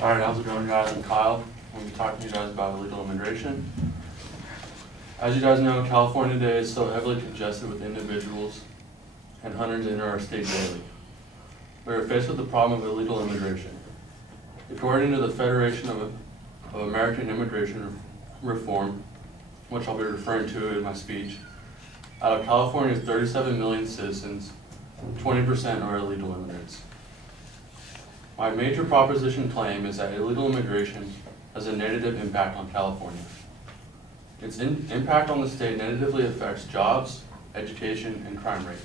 Alright, how's it going, guys? I'm Kyle. I'm going to be talking to you guys about illegal immigration. As you guys know, California today is so heavily congested with individuals and hunters enter our state daily. We are faced with the problem of illegal immigration. According to the Federation of American Immigration Reform, which I'll be referring to in my speech, out of California's 37 million citizens, 20% are illegal immigrants. My major proposition claim is that illegal immigration has a negative impact on California. Its impact on the state negatively affects jobs, education, and crime rate.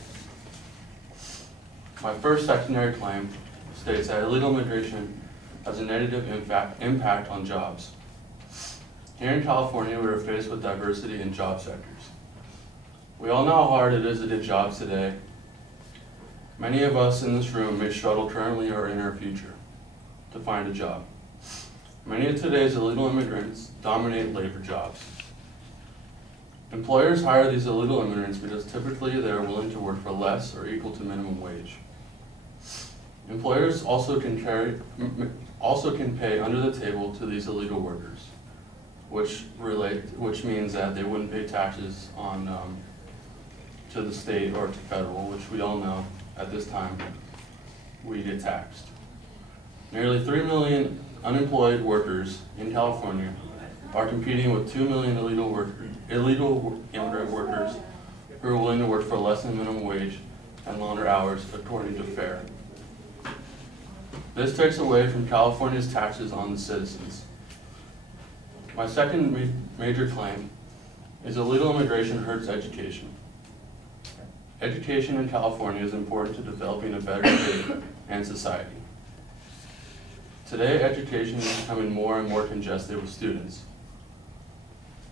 My first secondary claim states that illegal immigration has a negative impact on jobs. Here in California, we are faced with diversity in job sectors. We all know how hard it is to get jobs today. Many of us in this room may struggle currently or in our future to find a job. Many of today's illegal immigrants dominate labor jobs. Employers hire these illegal immigrants because typically they are willing to work for less or equal to minimum wage. Employers also can pay under the table to these illegal workers, which means that they wouldn't pay taxes on to the state or to federal, which we all know at this time we get taxed. Nearly 3 million unemployed workers in California are competing with 2 million illegal immigrant workers who are willing to work for less than minimum wage and longer hours, according to FAIR. This takes away from California's taxes on the citizens. My second major claim is illegal immigration hurts education. Education in California is important to developing a better state and society. Today, education is becoming more and more congested with students.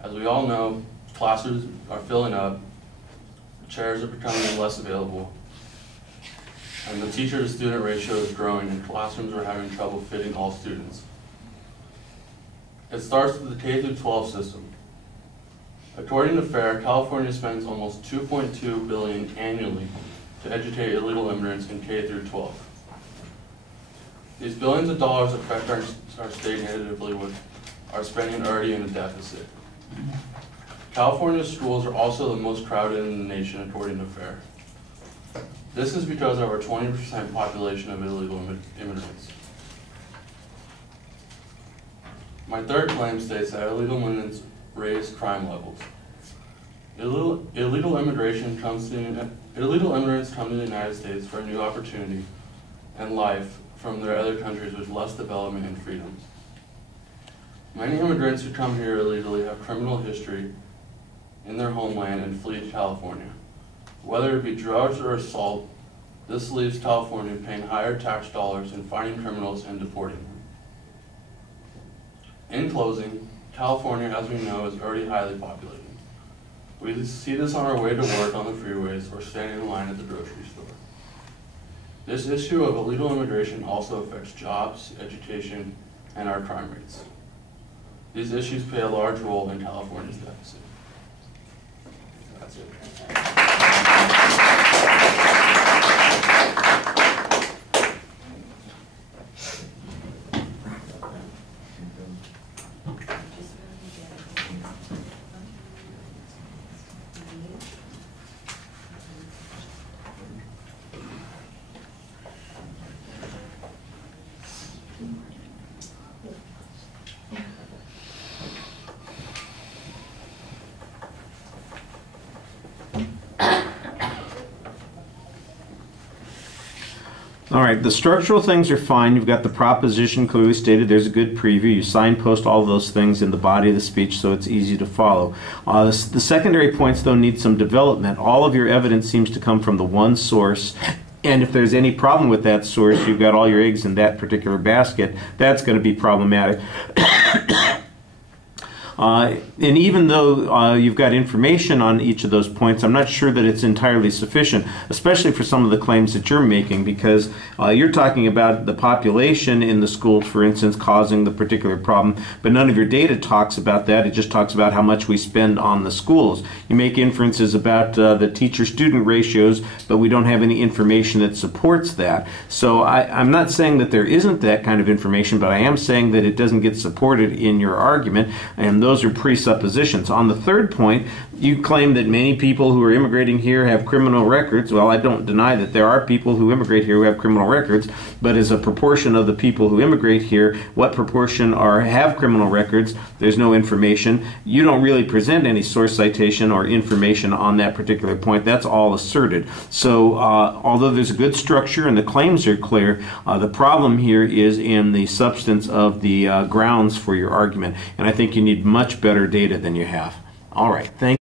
As we all know, classes are filling up, chairs are becoming less available, and the teacher-to-student ratio is growing, and classrooms are having trouble fitting all students. It starts with the K-12 system. According to FAIR, California spends almost $2.2 billion annually to educate illegal immigrants in K-12. These billions of dollars affect our state negatively with our spending already in a deficit. California's schools are also the most crowded in the nation, according to FAIR. This is because of our 20% population of illegal immigrants. My third claim states that illegal immigrants raise crime levels. Illegal immigrants come to the United States for a new opportunity and life from their other countries with less development and freedoms. Many immigrants who come here illegally have criminal history in their homeland and flee to California. Whether it be drugs or assault, this leaves California paying higher tax dollars and finding criminals and deporting them. In closing, California, as we know, is already highly populated. We see this on our way to work on the freeways or standing in line at the grocery store. This issue of illegal immigration also affects jobs, education, and our crime rates. These issues play a large role in California's deficit. That's it. All right, the structural things are fine. You've got the proposition clearly stated. There's a good preview. You signpost all of those things in the body of the speech so it's easy to follow. The secondary points, though, need some development. All of your evidence seems to come from the one source, and if there's any problem with that source, you've got all your eggs in that particular basket. That's going to be problematic. And even though you've got information on each of those points, I'm not sure that it's entirely sufficient, especially for some of the claims that you're making, because you're talking about the population in the schools, for instance, causing the particular problem, but none of your data talks about that. It just talks about how much we spend on the schools. You make inferences about the teacher-student ratios, but we don't have any information that supports that. So I'm not saying that there isn't that kind of information, but I am saying that it doesn't get supported in your argument, and those are presuppositions. On the third point, you claim that many people who are immigrating here have criminal records. Well, I don't deny that there are people who immigrate here who have criminal records, but as a proportion of the people who immigrate here, what proportion have criminal records? There's no information. You don't really present any source citation or information on that particular point. That's all asserted. So although there's a good structure and the claims are clear, the problem here is in the substance of the grounds for your argument, and I think you need much better data than you have. All right, thank you.